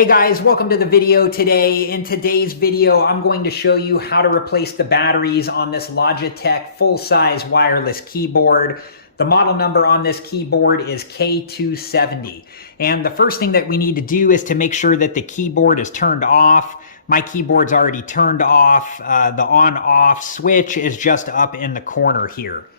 Hey guys, welcome to the video today. In today's video, I'm going to show you how to replace the batteries on this Logitech full-size wireless keyboard. The model number on this keyboard is K270. And the first thing that we need to do is to make sure that the keyboard is turned off. My keyboard's already turned off. The on-off switch is just up in the corner here.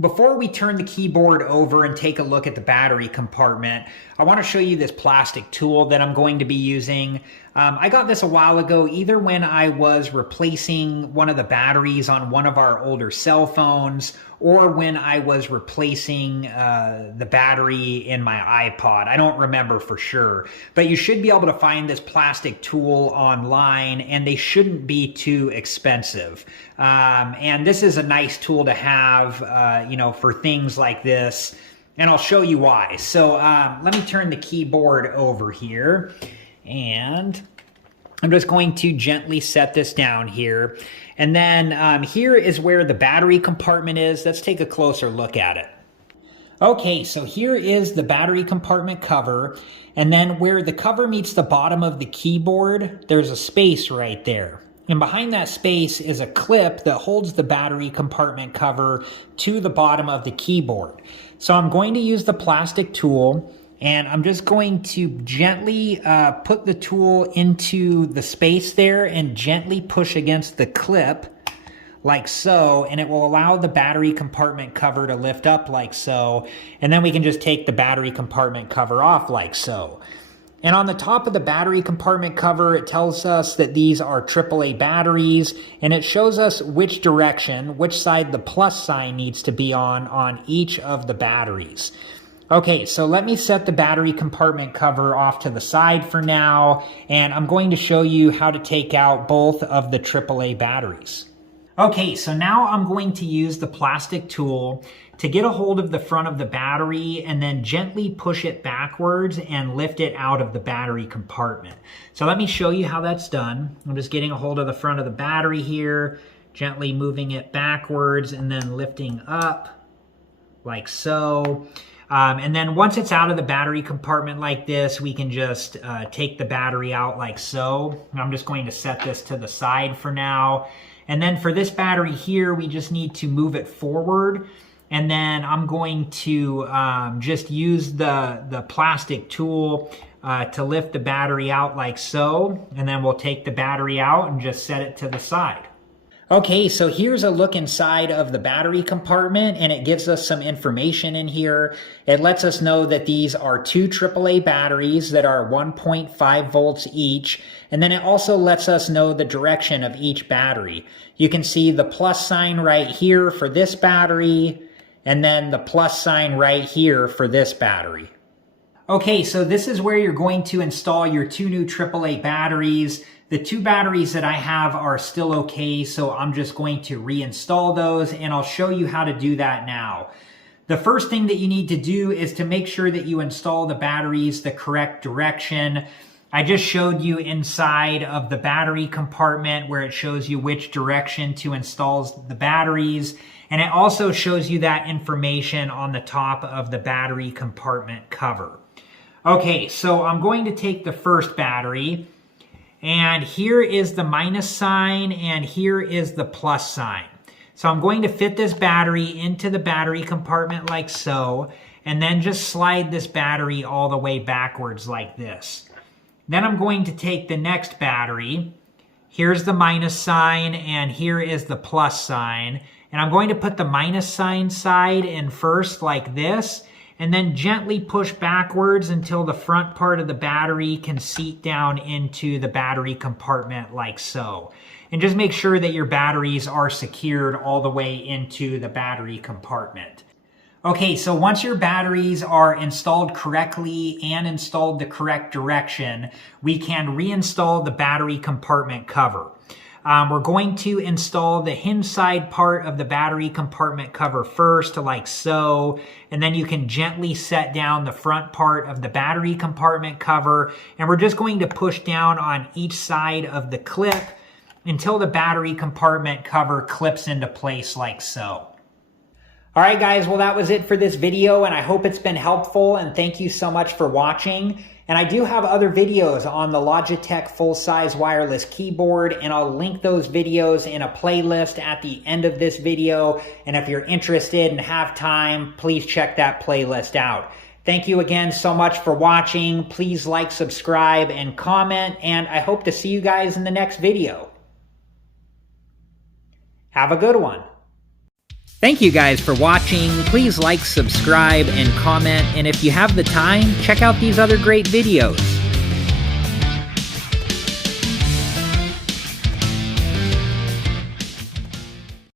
Before we turn the keyboard over and take a look at the battery compartment, I want to show you this plastic tool that I'm going to be using. I got this a while ago, either when I was replacing one of the batteries on one of our older cell phones, or when I was replacing the battery in my iPod. I don't remember for sure, but you should be able to find this plastic tool online, and they shouldn't be too expensive. And this is a nice tool to have, for things like this, and I'll show you why. So let me turn the keyboard over here, and I'm just going to gently set this down here. And then here is where the battery compartment is. Let's take a closer look at it. Okay, so here is the battery compartment cover. And then where the cover meets the bottom of the keyboard, there's a space right there. And behind that space is a clip that holds the battery compartment cover to the bottom of the keyboard. So I'm going to use the plastic tool, and I'm just going to gently put the tool into the space there and gently push against the clip like so, and it will allow the battery compartment cover to lift up like so, and then we can just take the battery compartment cover off like so. And on the top of the battery compartment cover, it tells us that these are AAA batteries, and it shows us which direction, which side the plus sign needs to be on each of the batteries. Okay, so let me set the battery compartment cover off to the side for now, and I'm going to show you how to take out both of the AAA batteries. Okay, so now I'm going to use the plastic tool to get a hold of the front of the battery and then gently push it backwards and lift it out of the battery compartment. So let me show you how that's done. I'm just getting a hold of the front of the battery here, gently moving it backwards and then lifting up like so. And then once it's out of the battery compartment like this, we can just take the battery out like so. I'm just going to set this to the side for now. And then for this battery here, we just need to move it forward. And then I'm going to just use the plastic tool to lift the battery out like so. And then we'll take the battery out and just set it to the side. Okay, so here's a look inside of the battery compartment, and it gives us some information in here. It lets us know that these are two AAA batteries that are 1.5 volts each, and then it also lets us know the direction of each battery. You can see the plus sign right here for this battery, and then the plus sign right here for this battery. Okay, so this is where you're going to install your two new AAA batteries. The two batteries that I have are still okay, so I'm just going to reinstall those, and I'll show you how to do that now. The first thing that you need to do is to make sure that you install the batteries the correct direction. I just showed you inside of the battery compartment where it shows you which direction to install the batteries, and it also shows you that information on the top of the battery compartment cover. Okay, so I'm going to take the first battery, and here is the minus sign, and here is the plus sign. So I'm going to fit this battery into the battery compartment like so, and then just slide this battery all the way backwards like this. Then I'm going to take the next battery. Here's the minus sign, and here is the plus sign. And I'm going to put the minus sign side in first like this, and then gently push backwards until the front part of the battery can seat down into the battery compartment like so. And just make sure that your batteries are secured all the way into the battery compartment. Okay, so once your batteries are installed correctly and installed the correct direction, we can reinstall the battery compartment cover. We're going to install the hinge side part of the battery compartment cover first, like so, and then you can gently set down the front part of the battery compartment cover, and we're just going to push down on each side of the clip until the battery compartment cover clips into place like so. All right, guys, well, that was it for this video, and I hope it's been helpful, and thank you so much for watching. And I do have other videos on the Logitech full-size wireless keyboard, and I'll link those videos in a playlist at the end of this video. And if you're interested and have time, please check that playlist out. Thank you again so much for watching. Please like, subscribe, and comment, and I hope to see you guys in the next video. Have a good one. Thank you guys for watching. Please like, subscribe, and comment. And if you have the time, check out these other great videos.